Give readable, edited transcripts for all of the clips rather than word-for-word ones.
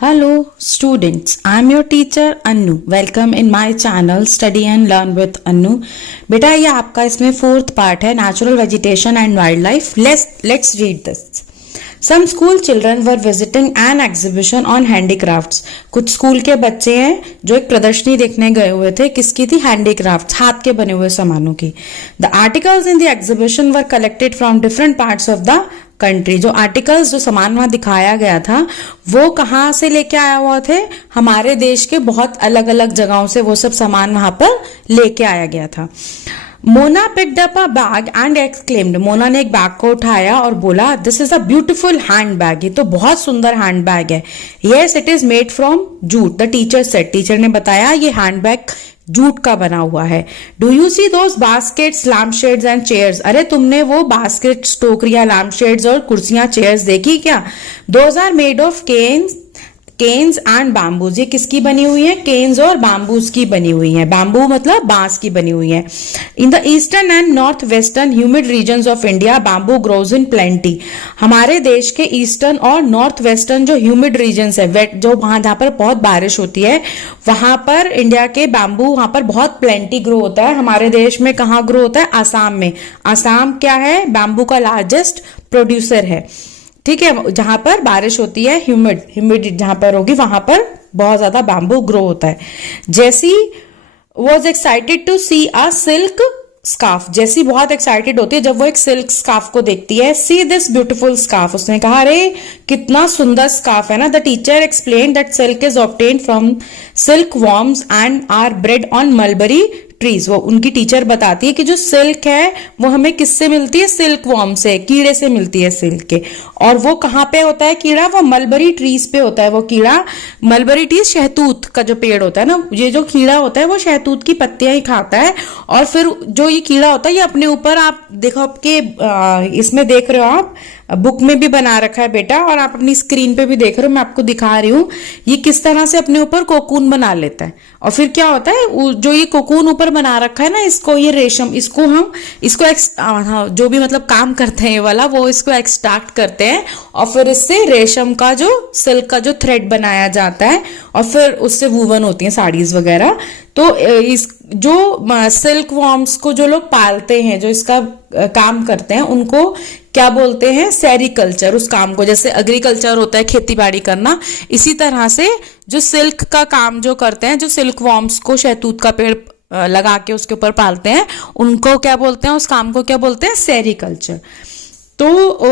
Hello students, I am your teacher Annu. Welcome in my channel Study and Learn with Annu. बेटा ये आपका इसमें fourth part है natural vegetation and wild life. Let's read this. Some school children were visiting an exhibition on handicrafts. कुछ school के बच्चे हैं जो एक प्रदर्शनी देखने गए हुए थे. किसकी थी? हैंडीक्राफ्ट, हाथ के बने हुए सामानों की. The articles in the exhibition were collected from different parts of the country. जो आर्टिकल्स, जो सामान वहां दिखाया गया था वो कहाँ से लेके आया हुआ थे? हमारे देश के बहुत अलग अलग जगहों से वो सब सामान वहां पर लेके आया गया था. Mona picked up a bag and exclaimed. Mona ने एक बैग को उठाया और बोला, this is a beautiful hand bag. ये तो बहुत सुंदर हैंड बैग है. Yes it is made from jute. The teacher said. Teacher ने बताया ये हैंड बैग जूट का बना हुआ है. Do you see those baskets, lamp shades and chairs. अरे तुमने वो बास्केट्स, टोकरियां, लैम्प शेड्स और कुर्सियां, चेयर्स देखी क्या? Those are made of canes and bamboos. ये किसकी बनी हुई है? केन्स और बैम्बूज की बनी हुई है. बैम्बू मतलब बांस की बनी हुई है. In the eastern and north western humid regions of India bamboo grows in plenty. हमारे देश के ईस्टर्न और नॉर्थ वेस्टर्न जो ह्यूमिड रीजन्स है, वेट, जो वहां जहां पर बहुत बारिश होती है, वहां पर इंडिया के बैम्बू वहां पर बहुत प्लेंटी ग्रो होता है. हमारे देश में कहाँ ग्रो होता है? आसाम में. आसाम क्या है? बैम्बू का लार्जेस्ट प्रोड्यूसर है. ठीक है, जहां पर बारिश होती है, ह्यूमिड जहां पर होगी वहां पर बहुत ज्यादा बैम्बू ग्रो होता है. Jessie was excited to see a silk scarf. Jessie बहुत एक्साइटेड होती है जब वो एक सिल्क स्कार्फ को देखती है. See this beautiful scarf. उसने कहा, अरे कितना सुंदर स्कार्फ है ना. The teacher explain that silk is obtained from silk worms and are bred on mulberry trees. वो उनकी टीचर बताती है कि जो सिल्क है वो हमें किससे मिलती है? सिल्क वॉर्म से, कीड़े से मिलती है सिल्क के. और वो कहाँ पे होता है कीड़ा? वो मलबरी ट्रीज पे होता है वो कीड़ा. मलबरी ट्रीज शहतूत का जो पेड़ होता है ना, ये जो कीड़ा होता है वो शहतूत की पत्तियां ही खाता है. और फिर जो ये कीड़ा होता है ये अपने ऊपर, आप देखो आपके इसमें देख रहे हो, आप बुक में भी बना रखा है बेटा, और आप अपनी स्क्रीन पे भी देख रहे हो, मैं आपको दिखा रही हूं. ये किस तरह से अपने ऊपर कोकून बना लेता है. और फिर क्या होता है, जो ये कोकून ऊपर बना रखा है ना, इसको, ये रेशम, इसको जो भी मतलब काम करते हैं ये वाला, वो इसको एक्सट्रैक्ट करते हैं और फिर इससे रेशम का, जो सिल्क का जो थ्रेड बनाया जाता है, और फिर उससे वूवन होती है साड़ीज वगैरह. तो इस जो सिल्क वॉर्म्स को जो लोग पालते हैं, जो इसका काम करते हैं, उनको क्या बोलते हैं? सेरिकल्चर. उस काम को, जैसे एग्रीकल्चर होता है खेती बाड़ी करना, इसी तरह से जो सिल्क का काम जो करते हैं, जो सिल्क वॉर्म्स को शहतूत का पेड़ लगा के उसके ऊपर पालते हैं, उनको क्या बोलते हैं? उस काम को क्या बोलते हैं? सेरिकल्चर. तो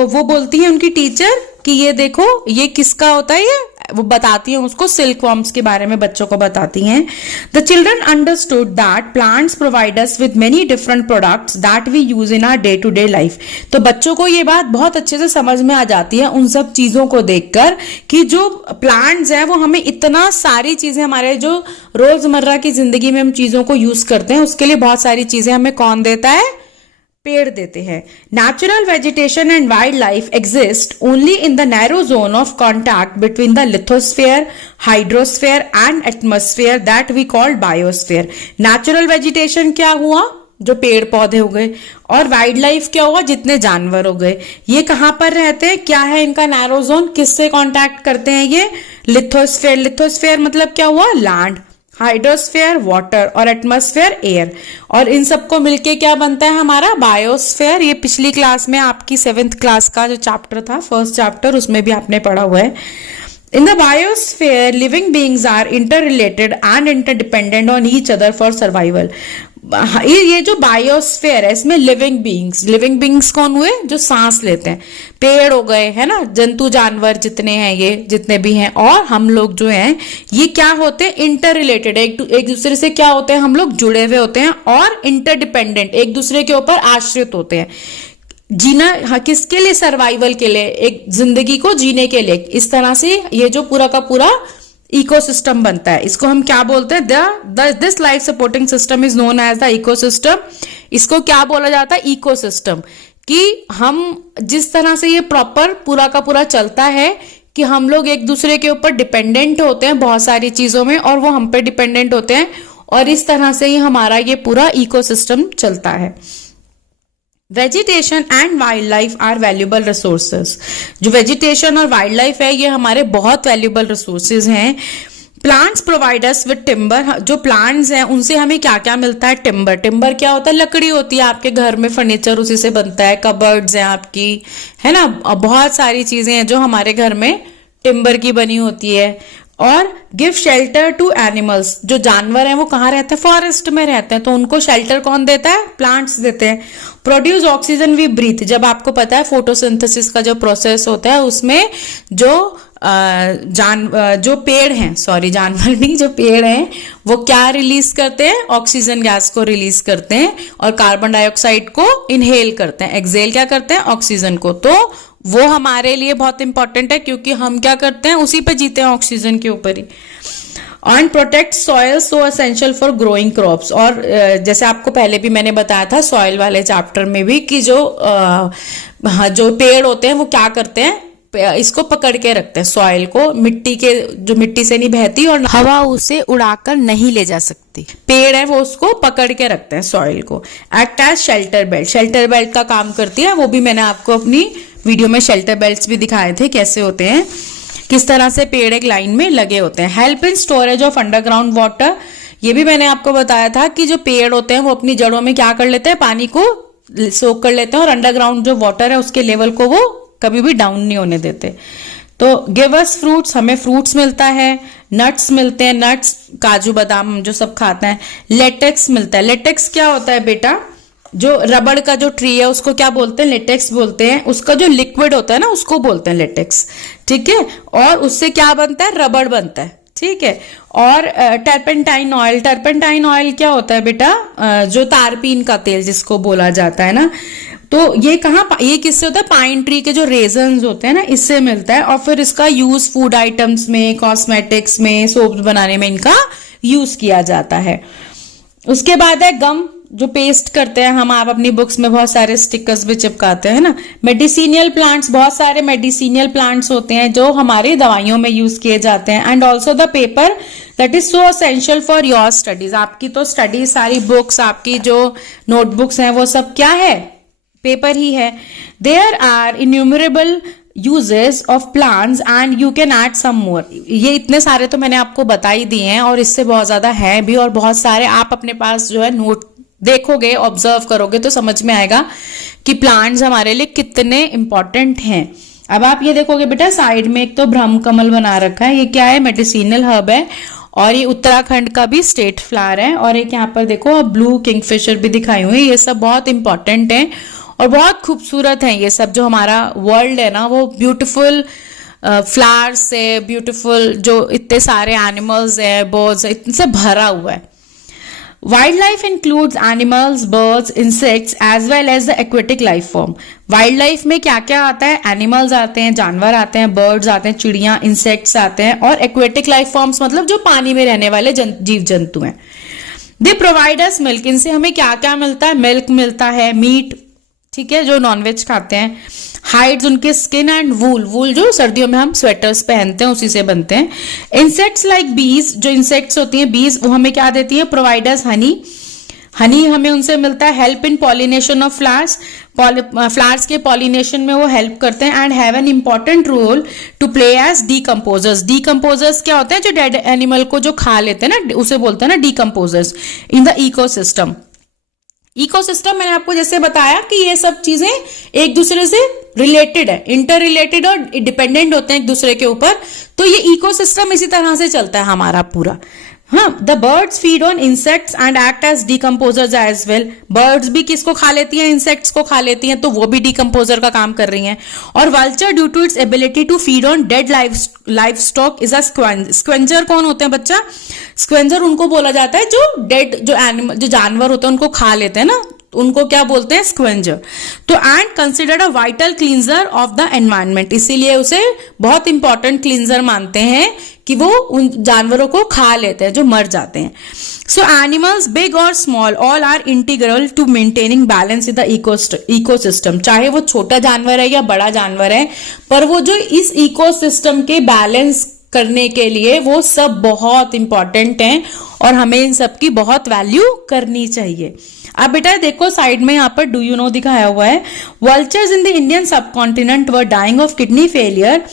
वो बोलती है उनकी टीचर कि ये देखो, ये किसका होता है? ये वो बताती है उसको, सिल्क वॉर्म्स के बारे में बच्चों को बताती हैं. The children understood that plants provide us with many different products that we use in our day to day life. तो बच्चों को ये बात बहुत अच्छे से समझ में आ जाती है उन सब चीजों को देखकर कि जो प्लांट्स हैं वो हमें इतना सारी चीजें, हमारे जो रोजमर्रा की जिंदगी में हम चीजों को यूज करते हैं, उसके लिए बहुत सारी चीजें हमें कौन देता है? पेड़ देते हैं. Natural vegetation and wild life exist only in the narrow zone of contact between the lithosphere, hydrosphere and atmosphere that we called biosphere. Natural vegetation क्या हुआ? जो पेड़ पौधे हो गए. और वाइल्ड लाइफ क्या हुआ? जितने जानवर हो गए. ये कहां पर रहते हैं? क्या है इनका नैरो जोन? किससे कॉन्टैक्ट करते हैं ये? लिथोस्फेयर. लिथोस्फेयर मतलब क्या हुआ? लैंड. हाइड्रोस्फेयर वाटर और एटमॉस्फेयर एयर. और इन सबको मिलके क्या बनता है हमारा? बायोस्फेयर. ये पिछली क्लास में आपकी 7th क्लास का जो चैप्टर था, फर्स्ट चैप्टर, उसमें भी आपने पढ़ा हुआ है. In the biosphere, living beings are interrelated and interdependent on each other for survival. ये जो बायोस्फेयर है, इसमें लिविंग बींग्स कौन हुए? जो सांस लेते हैं. पेड़ हो गए, है ना, जंतु जानवर जितने हैं, ये जितने भी हैं, और हम लोग जो हैं, ये क्या होते हैं? Inter related. एक दूसरे से क्या होते हैं? हम लोग जुड़े हुए होते हैं. और इंटरडिपेंडेंट, एक दूसरे के ऊपर आश्रित होते हैं. जीना, हाँ, किसके लिए? सर्वाइवल के लिए, एक जिंदगी को जीने के लिए. इस तरह से ये जो पूरा का पूरा इकोसिस्टम बनता है, इसको हम क्या बोलते हैं? This life supporting system is known as the ecosystem. इसको क्या बोला जाता है? इकोसिस्टम. कि हम जिस तरह से ये प्रॉपर पूरा का पूरा चलता है, कि हम लोग एक दूसरे के ऊपर डिपेंडेंट होते हैं बहुत सारी चीजों में, और वो हम पे डिपेंडेंट होते हैं, और इस तरह से ही हमारा ये पूरा इकोसिस्टम चलता है. Vegetation and wild life are valuable resources. जो वेजिटेशन और वाइल्ड लाइफ है ये हमारे बहुत वैल्यूबल रिसोर्सेज हैं। Plants provide us with timber. जो प्लांट्स हैं उनसे हमें क्या क्या मिलता है? टिम्बर। टिम्बर क्या होता है? लकड़ी होती है, आपके घर में फर्नीचर उसी से बनता है, कबर्ड्स हैं आपकी, है ना, बहुत सारी चीजें हैं जो हमारे घर में टिम्बर की बनी होती है। और गिव शेल्टर टू एनिमल्स। जो जानवर हैं वो कहाँ रहते हैं? फॉरेस्ट में रहते हैं, तो उनको शेल्टर कौन देता है? प्लांट्स देते हैं। Produce oxygen we breathe. जब आपको पता है फोटोसिंथेसिस का जो प्रोसेस होता है उसमें जो पेड़ हैं, सॉरी जानवर नहीं, जो पेड़ हैं वो क्या रिलीज करते हैं? ऑक्सीजन गैस को रिलीज करते हैं और कार्बन डाइऑक्साइड को इनहेल करते हैं। एक्सहेल क्या करते हैं? ऑक्सीजन को। तो वो हमारे लिए बहुत इंपॉर्टेंट है क्योंकि हम क्या करते हैं? उसी पे जीते हैं, ऑक्सीजन के ऊपर ही। And protect soil so essential for growing crops. और जैसे आपको पहले भी मैंने बताया था सॉइल वाले चैप्टर में भी कि जो पेड़ होते हैं वो क्या करते हैं? इसको पकड़ के रखते हैं, सॉइल को, जो मिट्टी से नहीं बहती और हवा उसे उड़ाकर नहीं ले जा सकती। पेड़ है वो उसको पकड़ के रखते हैं, सॉइल को। Act as shelter belt. Shelter belt का काम करती है, वो भी मैंने आपको अपनी वीडियो में शेल्टर बेल्ट्स भी दिखाए थे कैसे होते हैं, किस तरह से पेड़ एक लाइन में लगे होते हैं। Help in storage of underground water. ये भी मैंने आपको बताया था कि जो पेड़ होते हैं वो अपनी जड़ों में क्या कर लेते हैं? पानी को सोख कर लेते हैं और अंडरग्राउंड जो वाटर है उसके लेवल को वो कभी भी डाउन नहीं होने देते। तो गिव अस फ्रूट्स। हमें फ्रूट्स मिलता है, नट्स मिलते हैं, नट्स, काजू बादाम जो सब खाते हैं। लेटेक्स मिलता है। लेटेक्स क्या होता है बेटा? जो रबड़ का जो ट्री है उसको क्या बोलते हैं? लेटेक्स बोलते हैं। उसका जो लिक्विड होता है ना उसको बोलते हैं लेटेक्स, ठीक है। और उससे क्या बनता है? रबड़ बनता है, ठीक है। और टर्पेंटाइन ऑयल। टर्पेंटाइन ऑयल क्या होता है बेटा? जो तारपीन का तेल जिसको बोला जाता है ना, तो ये किससे होता है? पाइन ट्री के जो रेजन्स होते हैं ना, इससे मिलता है। और फिर इसका यूज फूड आइटम्स में, कॉस्मेटिक्स में, सोप्स बनाने में इनका यूज किया जाता है। उसके बाद है गम, जो पेस्ट करते हैं हम, आप अपनी बुक्स में बहुत सारे स्टिकर्स भी चिपकाते हैं ना। मेडिसिनियल प्लांट्स, बहुत सारे मेडिसिनियल प्लांट्स होते हैं जो हमारी दवाइयों में यूज किए जाते हैं। And also the paper that is so essential for your studies. आपकी तो स्टडीज, सारी बुक्स, आपकी जो नोटबुक्स हैं वो सब क्या है? पेपर ही है। There are innumerable uses of plants and you can add some more. ये इतने सारे तो मैंने आपको बता ही दिए हैं और इससे बहुत ज्यादा है भी, और बहुत सारे आप अपने पास जो है नोट देखोगे, ऑब्जर्व करोगे तो समझ में आएगा कि प्लांट्स हमारे लिए कितने इंपॉर्टेंट हैं। अब आप ये देखोगे बेटा, साइड में एक तो ब्रह्म कमल बना रखा है, ये क्या है? मेडिसिनल हर्ब है। और ये उत्तराखंड का भी स्टेट फ्लावर है। और एक यहाँ पर देखो ब्लू किंगफिशर भी दिखाई हुई है। ये सब बहुत इंपॉर्टेंट है और बहुत खूबसूरत है। ये सब जो हमारा वर्ल्ड है ना, वो ब्यूटीफुल फ्लावर्स से, ब्यूटीफुल जो इतने सारे एनिमल्स है, बर्ड्स है, इनसे भरा हुआ है। Wild life includes animals, birds, insects as well as the aquatic life form. Wild life में क्या क्या आता है? एनिमल्स आते हैं, जानवर आते हैं, बर्ड्स आते हैं, चिड़िया, इंसेक्ट्स आते हैं, और एक्वेटिक लाइफ फॉर्म्स मतलब जो पानी में रहने वाले जीव जंतु हैं। They provide us milk. इनसे हमें क्या क्या मिलता है? मिल्क मिलता है, मीट, ठीक है, जो नॉनवेज खाते हैं, हाइड्स उनके स्किन, एंड वूल जो सर्दियों में हम स्वेटर्स पहनते हैं उसी से बनते हैं। इंसेक्ट्स लाइक बीज, जो इंसेक्ट्स होती हैं बीज, वो हमें क्या देती है? प्रोवाइडर्स हनी। हनी हमें उनसे मिलता है। Help in pollination of flowers, flowers के पॉलिनेशन में वो हेल्प करते हैं। And have an important role to play as decomposers. Decomposers क्या होते हैं? जो डेड एनिमल को जो खा लेते हैं ना, उसे बोलते हैं ना decomposers in the ecosystem. Ecosystem मैंने आपको जैसे बताया कि ये सब चीजें एक दूसरे से रिलेटेड है, इंटर रिलेटेड और डिपेंडेंट होते हैं एक दूसरे के ऊपर। तो ये इकोसिस्टम इसी तरह से चलता है हमारा पूरा। हाँ, the birds feed on insects and act as decomposers as well. Birds भी किसको खा लेती हैं? इंसेक्ट्स को खा लेती हैं, तो वो भी डीकम्पोजर का काम कर रही हैं। और vulture due to its ability to feed on dead life stock is a scavenger. कौन होते हैं बच्चा? स्क्वेंजर उनको बोला जाता है जो डेड, जो एनिमल, जो जानवर होते हैं उनको खा लेते हैं ना, उनको क्या बोलते हैं? स्क्वेंजर। तो and considered a vital cleanser of the environment, इसीलिए उसे बहुत इंपॉर्टेंट क्लींजर मानते हैं कि वो उन जानवरों को खा लेते हैं जो मर जाते हैं। सो एनिमल्स बिग और small all are integral to maintaining balance in the ecosystem. चाहे वो छोटा जानवर है या बड़ा जानवर है, पर वो जो इस इकोसिस्टम के बैलेंस करने के लिए, वो सब बहुत इंपॉर्टेंट हैं और हमें इन सब की बहुत वैल्यू करनी चाहिए। अब बेटा देखो साइड में यहाँ पर डू यू नो दिखाया हुआ है, vultures in the Indian subcontinent were dying of kidney failure.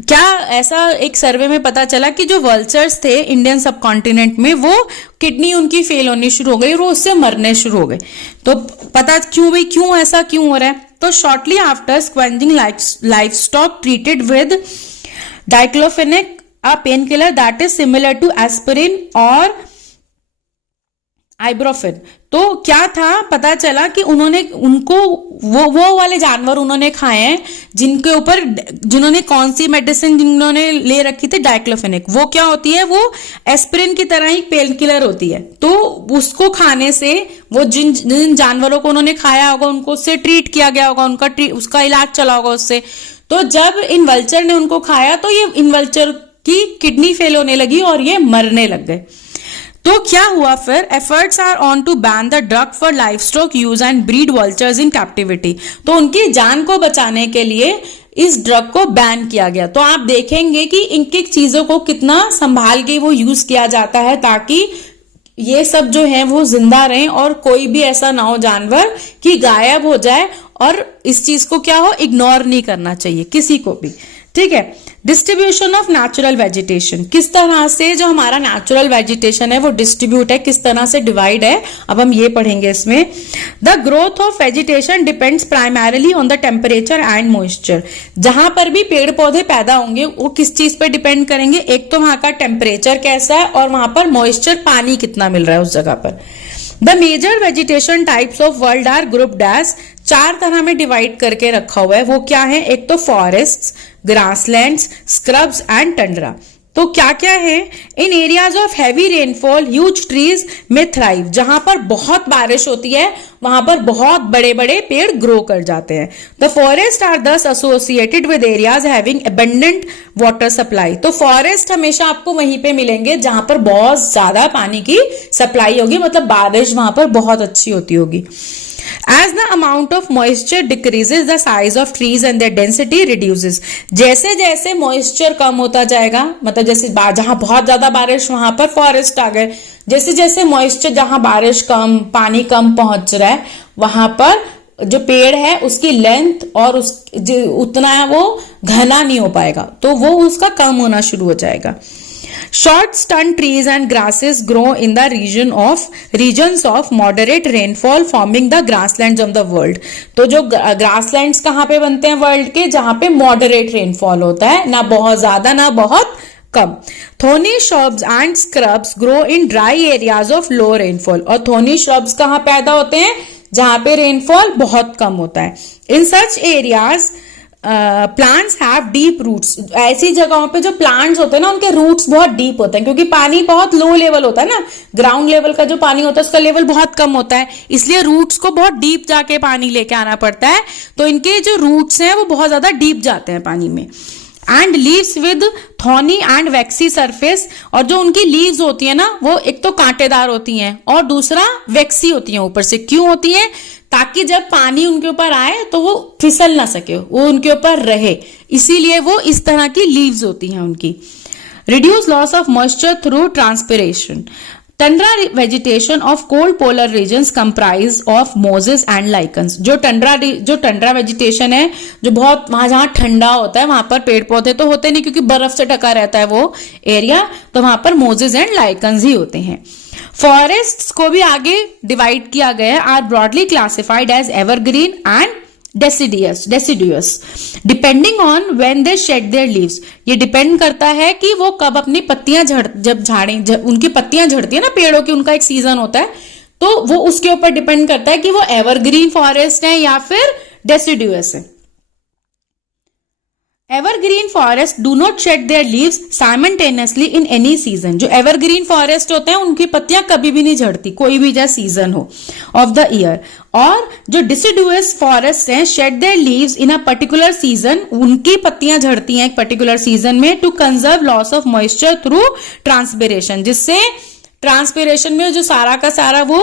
क्या ऐसा एक सर्वे में पता चला कि जो वल्चर्स थे इंडियन सब कॉन्टिनेंट में, वो किडनी उनकी फेल होनी शुरू हो गई और वो उससे मरने शुरू हो गए। तो पता क्यों भाई, क्यों ऐसा क्यों हो रहा है? तो shortly after scavenging livestock treated with diclofenac, a painkiller that is similar to aspirin और आइब्रोफिन। तो क्या था, पता चला कि उन्होंने उनको वो वाले जानवर उन्होंने खाए हैं जिनके ऊपर, जिन्होंने कौन सी मेडिसिन जिन्होंने ले रखी थी, डाइक्लोफेनेक। वो क्या होती है, वो एस्पिरिन की तरह ही पेन किलर होती है। तो उसको खाने से वो जिन जानवरों को उन्होंने खाया होगा उनको उससे ट्रीट किया गया होगा, उसका इलाज चला होगा उससे। तो जब इन वल्चर ने उनको खाया तो ये इन वल्चर की किडनी फेल होने लगी और ये मरने लग गए। तो क्या हुआ फिर, efforts are on to ban the drug for livestock use and breed vultures in captivity. तो उनकी जान को बचाने के लिए इस ड्रग को बैन किया गया। तो आप देखेंगे कि इनकी चीजों को कितना संभाल के वो यूज किया जाता है ताकि ये सब जो है वो जिंदा रहें और कोई भी ऐसा ना हो जानवर कि गायब हो जाए। और इस चीज को क्या हो, इग्नोर नहीं करना चाहिए किसी को भी, ठीक है। डिस्ट्रीब्यूशन ऑफ नेचुरल वेजिटेशन, किस तरह से जो हमारा नेचुरल वेजिटेशन है वो डिस्ट्रीब्यूट है, किस तरह से डिवाइड है, अब हम ये पढ़ेंगे इसमें। The growth of vegetation depends primarily on the temperature and moisture. जहां पर भी पेड़ पौधे पैदा होंगे वो किस चीज पर डिपेंड करेंगे, एक तो वहां का टेम्परेचर कैसा है और वहां पर मॉइस्चर पानी कितना मिल रहा है उस जगह पर। The major vegetation types of world are grouped as, 4 तरह में डिवाइड करके रखा हुआ है। वो क्या है, एक तो forest, grasslands, scrubs and tundra. तो क्या क्या है, in areas of heavy rainfall huge trees में थ्राइव। जहां पर बहुत बारिश होती है वहां पर बहुत बड़े बड़े पेड़ ग्रो कर जाते हैं। द फॉरेस्ट आर दस associated with areas having abundant water supply. तो फॉरेस्ट हमेशा आपको वहीं पे मिलेंगे जहां पर बहुत ज्यादा पानी की सप्लाई होगी, मतलब बारिश वहां पर बहुत अच्छी होती होगी। As the amount of moisture decreases, the size of trees and their density reduces. जैसे जैसे moisture कम होता जाएगा, मतलब जैसे जहां बहुत ज्यादा बारिश वहां पर फॉरेस्ट आ गए, जैसे जैसे moisture जहां बारिश कम, पानी कम पहुंच रहा है वहां पर जो पेड़ है उसकी लेंथ और उतना वो घना नहीं हो पाएगा, तो वो उसका कम होना शुरू हो जाएगा। Short stunt trees and grasses grow in the regions of moderate rainfall, forming the grasslands of the world. तो जो grasslands कहाँ पे बनते हैं वर्ल्ड के, जहां पे moderate rainfall होता है, ना बहुत ज्यादा ना बहुत कम। Thorny shrubs and scrubs grow in dry areas of low rainfall. और thorny shrubs कहाँ पैदा होते हैं, जहां पे रेनफॉल बहुत कम होता है। In such areas plants have deep roots. ऐसी जगहों पे जो प्लांट्स होते हैं ना उनके रूट्स बहुत डीप होते हैं, क्योंकि पानी बहुत लो लेवल होता है ना, ग्राउंड लेवल का जो पानी होता है उसका लेवल बहुत कम होता है, इसलिए रूट्स को बहुत डीप जाके पानी लेके आना पड़ता है। तो इनके जो रूट्स हैं वो बहुत ज्यादा डीप जाते हैं पानी में। And leaves with thorny and vaccine surface, और जो उनकी लीव्स होती है ना वो एक तो कांटेदार होती हैं और दूसरा वैक्सी होती हैं ऊपर से। क्यों होती हैं, ताकि जब पानी उनके ऊपर आए तो वो फिसल ना सके, वो उनके ऊपर रहे, इसीलिए वो इस तरह की लीव्स होती हैं उनकी। Reduce loss of moisture through transpiration. Tundra vegetation of cold polar regions comprise of mosses and lichens. जो टंड्रा वेजिटेशन है, जो बहुत वहां जहां ठंडा होता है वहां पर पेड़ पौधे तो होते नहीं क्योंकि बर्फ से ढका रहता है वो एरिया, तो वहां पर मोजेस एंड लाइकन्स ही होते हैं। फॉरेस्ट्स को भी आगे डिवाइड किया गया है, are broadly classified as evergreen and deciduous depending on when they shed their leaves. ये डिपेंड करता है कि वो कब अपनी पत्तियां उनकी पत्तियां झड़ती है ना पेड़ों की, उनका एक सीजन होता है, तो वो उसके ऊपर डिपेंड करता है कि वो एवरग्रीन फॉरेस्ट है या फिर डेसिडुअस है। Evergreen forest do not shade their leaves simultaneously in any season. जो एवरग्रीन फॉरेस्ट होते हैं उनकी पत्तियां कभी भी नहीं झड़ती, कोई भी जो सीजन हो ऑफ द ईयर। और जो डिसिडुअस फॉरेस्ट हैं shed their leaves in a particular season, उनकी पत्तियां झड़ती हैं एक पर्टिकुलर सीजन में to conserve loss of moisture through transpiration, जिससे ट्रांसपिरेशन में जो सारा का सारा वो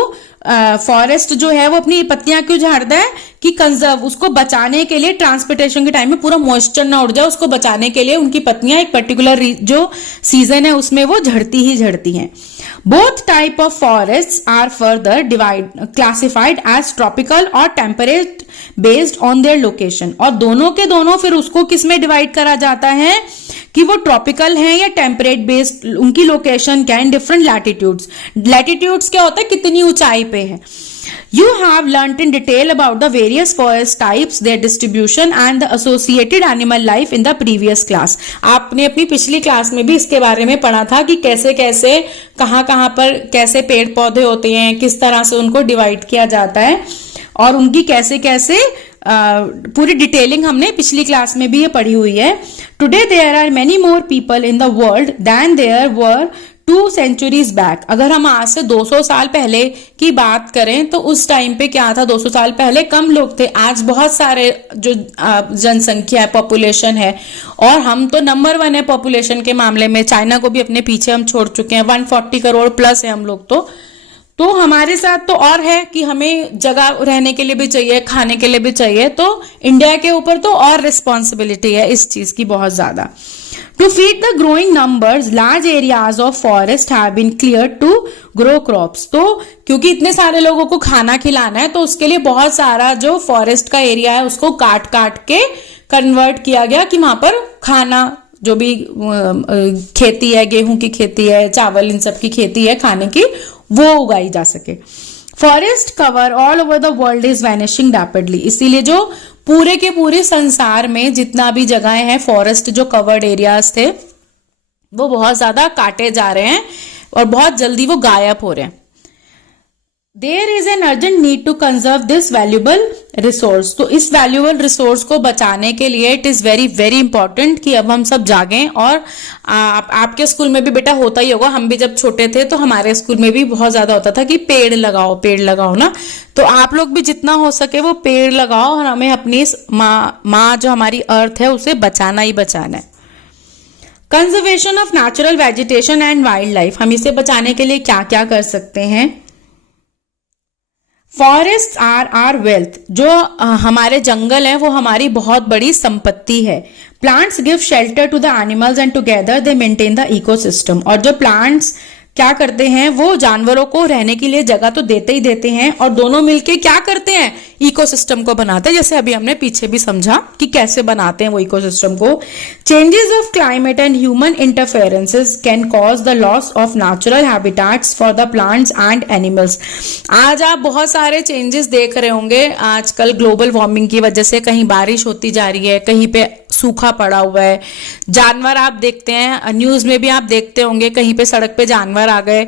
फॉरेस्ट जो है वो अपनी पत्तियां क्यों झाड़ता है कि कंजर्व, उसको बचाने के लिए, ट्रांसपोर्टेशन के टाइम में पूरा मॉइस्चर ना उड़ जाए, उसको बचाने के लिए उनकी पत्तियां एक पर्टिकुलर जो सीजन है उसमें वो झड़ती ही झड़ती हैं। Both type of forest are further classified as tropical और temperate based on their location, और दोनों के दोनों फिर उसको किस में डिवाइड करा जाता है कि वो ट्रॉपिकल है या टेम्परेट बेस्ड, उनकी लोकेशन क्या है, इन डिफरेंट लैटिट्यूड्स। लैटिट्यूड्स क्या होता है, कितनी ऊंचाई पे है। You have learnt in detail about the various forest types, their distribution and the associated animal life in the previous class. आपने अपनी पिछली क्लास में भी इसके बारे में पढ़ा था कि कैसे कैसे कहाँ पर कैसे पेड़ पौधे होते हैं, किस तरह से उनको डिवाइड किया जाता है, और उनकी कैसे कैसे पूरी डिटेलिंग हमने पिछली क्लास में भी ये पढ़ी हुई है। Today there are many more people in the world than there were 2 centuries बैक। अगर हम आज से 200 साल पहले की बात करें तो उस टाइम पे क्या था, 200 साल पहले कम लोग थे, आज बहुत सारे जो जनसंख्या है, पॉपुलेशन है, और हम तो नंबर 1 है पॉपुलेशन के मामले में। चाइना को भी अपने पीछे हम छोड़ चुके हैं, 140 करोड़ प्लस है हम लोग। तो हमारे साथ तो और है कि हमें जगह रहने के लिए भी चाहिए, खाने के लिए भी चाहिए, तो इंडिया के ऊपर तो और रिस्पॉन्सिबिलिटी है इस चीज की बहुत ज्यादा। To feed the growing numbers, large areas of forest have been cleared to grow crops. तो क्योंकि इतने सारे लोगों को खाना खिलाना है तो उसके लिए बहुत सारा जो फॉरेस्ट का एरिया है उसको काट काट के कन्वर्ट किया गया कि वहां पर खाना, जो भी खेती है, गेहूं की खेती है, चावल, इन सब की खेती है खाने की, वो उगाई जा सके। Forest cover all over the world is vanishing rapidly. इसीलिए जो पूरे के पूरे संसार में जितना भी जगहें हैं, फॉरेस्ट जो कवर्ड एरियाज थे वो बहुत ज्यादा काटे जा रहे हैं और बहुत जल्दी वो गायब हो रहे हैं। There is an urgent need to conserve this valuable resource. तो इस वैल्यूबल रिसोर्स को बचाने के लिए it is very very important कि अब हम सब जागें। और आपके स्कूल में भी बेटा होता ही होगा, हम भी जब छोटे थे तो हमारे स्कूल में भी बहुत ज्यादा होता था कि पेड़ लगाओ ना। तो आप लोग भी जितना हो सके वो पेड़ लगाओ, और हमें अपनी माँ जो हमारी अर्थ है उसे बचाना ही बचाना है। Conservation of natural vegetation and wild life, हम इसे बचाने के लिए क्या क्या कर सकते हैं। फॉरेस्ट आर आर वेल्थ, जो हमारे जंगल हैं वो हमारी बहुत बड़ी संपत्ति है। Plants give shelter to the animals and together they maintain the ecosystem. और जो प्लांट्स क्या करते हैं, वो जानवरों को रहने के लिए जगह तो देते ही देते हैं, और दोनों मिलके क्या करते हैं, इकोसिस्टम को बनाते हैं। जैसे अभी हमने पीछे भी समझा कि कैसे बनाते हैं वो इकोसिस्टम को। Changes of climate and human interferences can cause the loss of natural habitats for the plants and animals. आज आप बहुत सारे चेंजेस देख रहे होंगे आजकल ग्लोबल वार्मिंग की वजह से। कहीं बारिश होती जा रही है, कहीं पे सूखा पड़ा हुआ है, जानवर आप देखते हैं, न्यूज में भी आप देखते होंगे कहीं पे सड़क पे जानवर आ गए,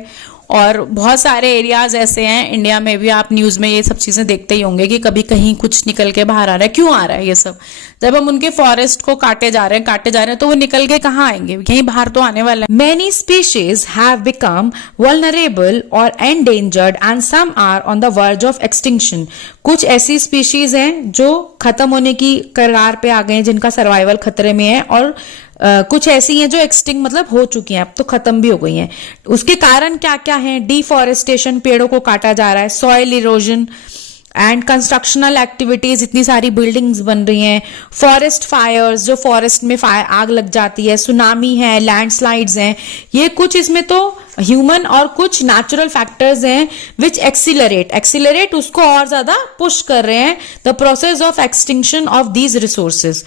और बहुत सारे एरियाज ऐसे हैं इंडिया में भी, आप न्यूज में ये सब चीजें देखते ही होंगे कि कभी कहीं कुछ निकल के बाहर आ रहा है। क्यों आ रहा है ये सब? जब हम उनके फॉरेस्ट को काटे जा रहे हैं तो वो निकल के कहाँ आएंगे, यहीं बाहर तो आने वाला है। Many species have become vulnerable और endangered and some are on the verge of extinction. कुछ ऐसी स्पीशीज हैं जो खत्म होने की कगार पे आ गए हैं, जिनका सर्वाइवल खतरे में है, और कुछ ऐसी हैं जो एक्सटिंक्ट मतलब हो चुकी हैं, अब तो खत्म भी हो गई हैं। उसके कारण क्या क्या हैं? डिफॉरेस्टेशन, पेड़ों को काटा जा रहा है, soil erosion and constructional activities, इतनी सारी बिल्डिंग्स बन रही हैं, फॉरेस्ट फायर्स, जो फॉरेस्ट में आग लग जाती है, सुनामी है, लैंडस्लाइड्स हैं, ये कुछ इसमें तो ह्यूमन और कुछ नेचुरल फैक्टर्स हैं विच एक्सीलरेट उसको और ज्यादा पुश कर रहे हैं the process of extinction of these resources.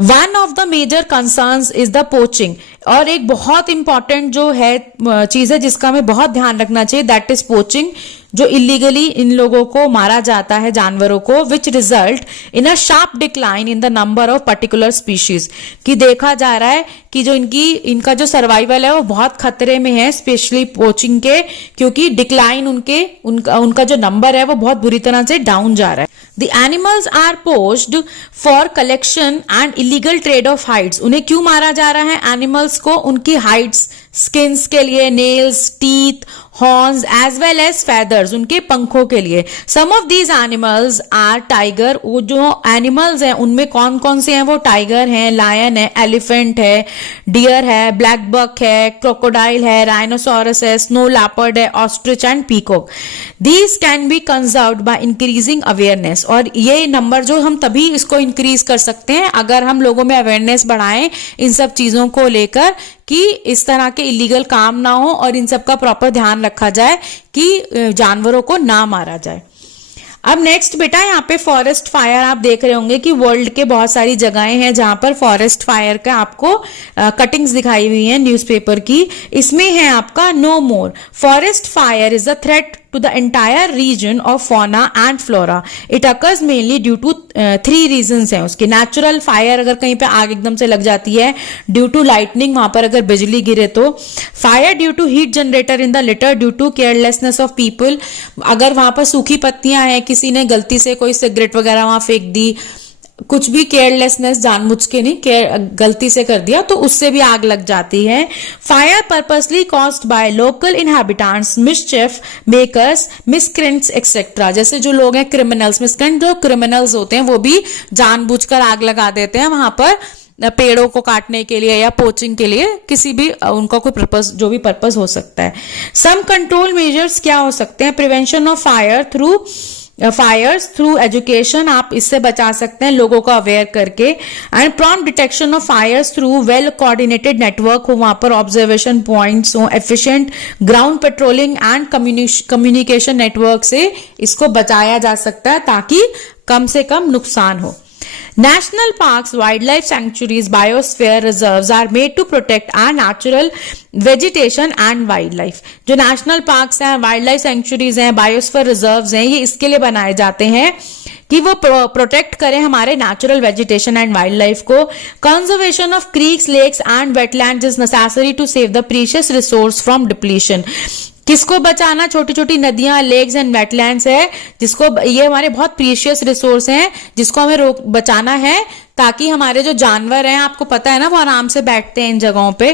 One of the major concerns is the poaching, और एक बहुत इंपॉर्टेंट जो है चीज है जिसका हमें बहुत ध्यान रखना चाहिए, दैट इज पोचिंग, जो इलीगली इन लोगों को मारा जाता है, जानवरों को, which result in a sharp decline in the number of particular species. कि देखा जा रहा है कि जो इनका जो सर्वाइवल है वो बहुत खतरे में है, स्पेशली पोचिंग के, क्योंकि डिक्लाइन उनका जो नंबर है वो बहुत बुरी तरह से डाउन जा रहा है। The animals are poached for collection and illegal trade of hides. उन्हें क्यों मारा जा रहा है एनिमल्स को? उनकी हाइड्स, स्किन्स के लिए, nails, teeth, horns as well as feathers, उनके पंखों के लिए। Some of these animals are tiger, वो जो एनिमल्स हैं उनमें कौन कौन से हैं वो टाइगर हैं, लायन है, एलिफेंट है, डियर है, ब्लैक बक है, क्रोकोडाइल है, राइनोसोरस है, स्नो लैपर्ड है, ostrich and peacock. These can be conserved by increasing awareness, और ये नंबर जो हम तभी इसको इंक्रीज कर सकते हैं अगर हम लोगों में अवेयरनेस बढ़ाएं इन सब चीजों को लेकर कि इस तरह के इलीगल काम ना हो और इन सब का प्रॉपर ध्यान रखा जाए कि जानवरों को ना मारा जाए। अब नेक्स्ट बेटा यहाँ पे फॉरेस्ट फायर आप देख रहे होंगे कि वर्ल्ड के बहुत सारी जगहें हैं जहां पर फॉरेस्ट फायर का आपको कटिंग्स दिखाई हुई हैं न्यूज़पेपर की। इसमें है आपका no more forest fire is a threat to the entire region of fauna and flora. It occurs mainly due to 3 reasons हैं उसके। नेचुरल फायर, अगर कहीं पे आग एकदम से लग जाती है, ड्यू टू लाइटनिंग, वहां पर अगर बिजली गिरे तो, fire due to heat generator in the litter due to carelessness of people, अगर वहां पर सूखी पत्तियां हैं, किसी ने गलती से कोई सिगरेट वगैरह वहां फेंक दी, कुछ भी केयरलेसनेस, जानबूझ के नहीं, गलती से कर दिया तो उससे भी आग लग जाती है। Fire purposely caused by local inhabitants, mischief makers, miscreants etcetera, जैसे जो लोग हैं क्रिमिनल्स, मिसक्रेंट जो क्रिमिनल्स होते हैं वो भी जानबूझकर आग लगा देते हैं वहां पर पेड़ों को काटने के लिए या पोचिंग के लिए, किसी भी उनका कोई पर्पस, जो भी पर्पस हो सकता है। सम कंट्रोल मेजर्स क्या हो सकते हैं? Prevention of fire through fires through education, आप इससे बचा सकते हैं लोगों को अवेयर करके। And prompt detection of fires through well coordinated network हो, वहां पर ऑब्जर्वेशन पॉइंट्स हो, efficient ground patrolling and communication network से इसको बचाया जा सकता है ताकि कम से कम नुकसान हो। National parks, wildlife sanctuaries, biosphere reserves are made to protect our natural vegetation and wildlife. जो नेशनल पार्क्स हैं, वाइल्ड लाइफ सेंचुरीज हैं, बायोस्फीयर रिजर्व्स हैं, ये इसके लिए बनाए जाते हैं कि वो प्रोटेक्ट करें हमारे natural vegetation and wild life को। Conservation of creeks, lakes and wetlands is necessary to save the precious resource from depletion. किसको बचाना? छोटी छोटी नदियां, लेक्स एंड वेटलैंड्स है, जिसको, ये हमारे बहुत प्रीशियस रिसोर्स हैं जिसको हमें बचाना है ताकि हमारे जो जानवर हैं, आपको पता है ना, वो आराम से बैठते हैं इन जगहों पे,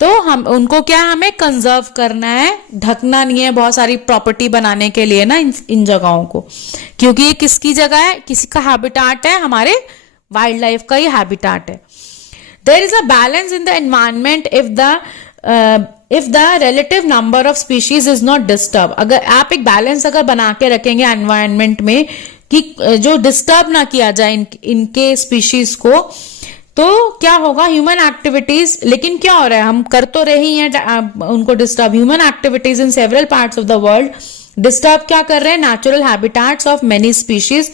तो हम उनको क्या, हमें कंजर्व करना है, ढकना नहीं है बहुत सारी प्रॉपर्टी बनाने के लिए ना इन जगहों को, क्योंकि ये किसकी जगह है? किसी का हैबिटाट है, हमारे वाइल्ड लाइफ का ही हैबिटाट है। There is a balance in the environment if the relative number of species is not disturb. अगर आप एक बैलेंस अगर बना के रखेंगे एनवायरनमेंट में कि जो डिस्टर्ब ना किया जाए इनके स्पीशीज को, तो क्या होगा? ह्यूमन एक्टिविटीज, लेकिन क्या हो रहा है, हम कर तो रहे हैं उनको disturb. Human activities in several parts of the world disturb क्या कर रहे हैं? Natural habitats of many species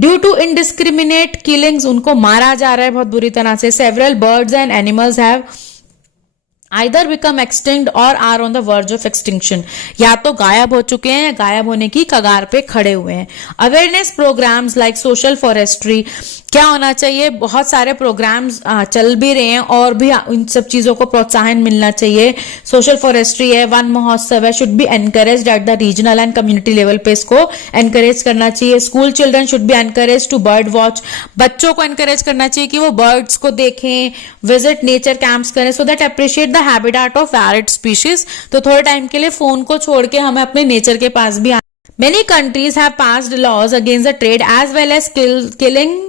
due to indiscriminate killings, उनको मारा जा रहा है बहुत बुरी तरह से। Several birds and animals have either become extinct or are on the verge of extinction, या तो गायब हो चुके हैं या गायब होने की कगार पे खड़े हुए हैं। Awareness programmes like social forestry, क्या होना चाहिए? बहुत सारे प्रोग्राम्स चल भी रहे हैं और भी इन सब चीजों को प्रोत्साहन मिलना चाहिए। सोशल फॉरेस्ट्री है, वन महोत्सव है, should be encouraged at the regional and community level पे, इसको एनकरेज करना चाहिए। School children should be encourage to bird watch, बच्चों को एनकरेज करना चाहिए कि वो बर्ड्स को देखें, विजिट नेचर कैंप्स करें, so that appreciate the habitat of varied species. तो थोड़े टाइम के लिए फोन को छोड़ के हमें अपने नेचर के पास भी many countries have passed laws against the trade as well as killing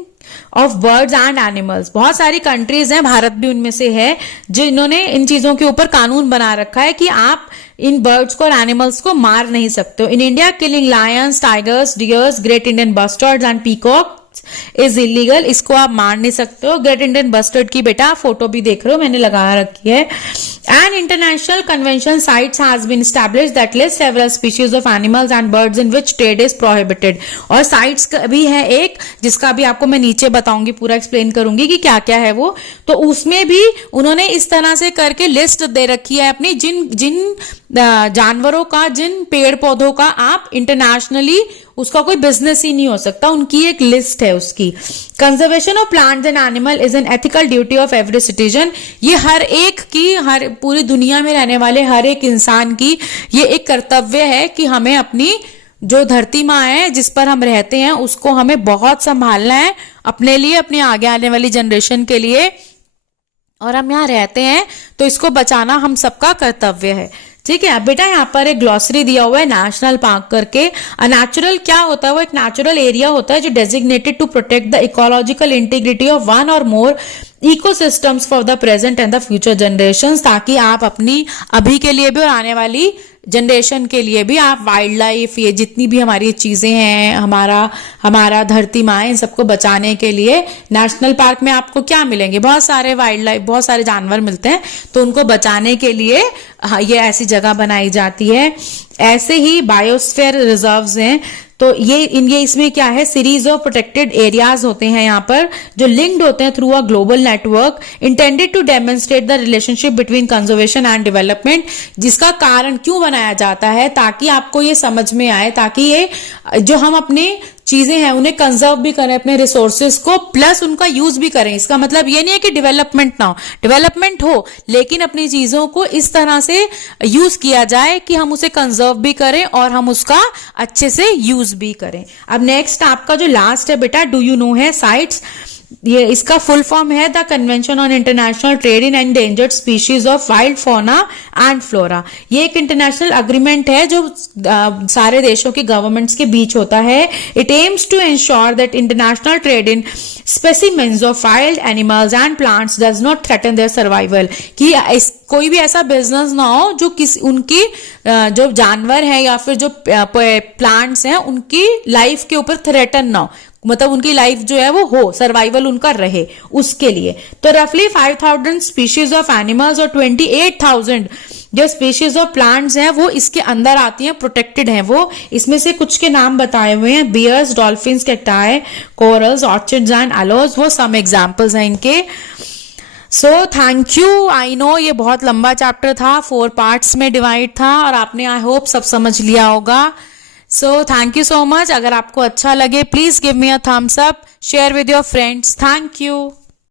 of birds and animals. बहुत सारी कंट्रीज हैं, भारत भी उनमें से है, जिन्होंने इन चीजों के ऊपर कानून बना रखा है कि आप इन बर्ड्स को और एनिमल्स को मार नहीं सकते हो। In India killing Lions, tigers, dears, great Indian bustards and peacock is illegal, इसको आप मार नहीं सकते हो। ग्रेट इंडियन बस्टर्ड की बेटा फोटो भी देख रहे हो, मैंने लगा रखी है। An international convention sites has been established that lists several species of animals and birds in which trade is prohibited. और sites भी है एक, जिसका भी आपको मैं नीचे बताऊंगी, पूरा एक्सप्लेन करूंगी कि क्या क्या है वो। तो उसमें भी उन्होंने इस तरह से करके लिस्ट दे रखी है अपनी, जिन जानवरों का, जिन पेड़ पौधों का आप इंटरनेशनली उसका कोई बिजनेस ही नहीं हो सकता, उनकी एक लिस्ट है उसकी। Conservation of plants and animal is an ethical duty of every citizen, ये हर एक की, हर पूरी दुनिया में रहने वाले हर एक इंसान की ये एक कर्तव्य है कि हमें अपनी जो धरती माँ है जिस पर हम रहते हैं उसको हमें बहुत संभालना है अपने लिए, अपने आगे आने वाली जनरेशन के लिए, और हम यहाँ रहते हैं तो इसको बचाना हम सबका कर्तव्य है। ठीक है। अब बेटा यहाँ पर एक ग्लॉसरी दिया हुआ है नेशनल पार्क करके। नेचुरल क्या होता है, वो एक नेचुरल एरिया होता है जो designated to protect the ecological integrity of one और more ecosystems for the present and the future generations, ताकि आप अपनी अभी के लिए भी और आने वाली जनरेशन के लिए भी आप वाइल्ड लाइफ, ये जितनी भी हमारी चीजें हैं, हमारा धरती माँ, इन सबको बचाने के लिए नेशनल पार्क में आपको क्या मिलेंगे, बहुत सारे वाइल्ड लाइफ, बहुत सारे जानवर मिलते हैं, तो उनको बचाने के लिए ये ऐसी जगह बनाई जाती है। ऐसे ही बायोस्फीयर रिजर्व्स हैं, तो ये इसमें क्या है, सीरीज ऑफ प्रोटेक्टेड एरियाज होते हैं यहाँ पर, जो लिंक्ड होते हैं through a global network intended to demonstrate the relationship between conservation and development. जिसका कारण क्यों बनाया जाता है, ताकि आपको ये समझ में आए, ताकि ये जो हम अपने चीजें हैं उन्हें कंजर्व भी करें, अपने रिसोर्सेज को, प्लस उनका यूज भी करें। इसका मतलब ये नहीं है कि डेवलपमेंट ना हो, डेवलपमेंट हो, लेकिन अपनी चीजों को इस तरह से यूज किया जाए कि हम उसे कंजर्व भी करें और हम उसका अच्छे से यूज भी करें। अब नेक्स्ट आपका जो लास्ट है बेटा, डू यू नो है साइट्स। ये इसका फुल फॉर्म है the convention on international trade in endangered species of wild fauna and flora. ये एक इंटरनेशनल अग्रीमेंट है जो सारे देशों की गवर्नमेंट्स के बीच होता है। It aims to ensure that international trade in specimens of wild animals and plants does not threaten their survival, कि कोई भी ऐसा बिजनेस ना हो जो किसी उनकी जो जानवर है या फिर जो प्लांट्स हैं उनकी लाइफ के ऊपर थ्रेटन ना हो, मतलब उनकी लाइफ जो है वो हो, सर्वाइवल उनका रहे, उसके लिए। तो रफली 5000 स्पीशीज ऑफ एनिमल्स और 28,000 जो स्पीशीज ऑफ प्लांट्स हैं वो इसके अंदर आती हैं, प्रोटेक्टेड हैं वो। इसमें से कुछ के नाम बताए हुए हैं, bears, dolphins, cacti, corals, orchids and aloes, वो सम एग्जाम्पल्स हैं इनके। So thank you. I know ये बहुत लंबा चैप्टर था, 4 पार्ट्स में डिवाइड था, और आपने आई होप सब समझ लिया होगा। So thank you so much. अगर आपको अच्छा लगे please give me a thumbs up, share with your friends. Thank you.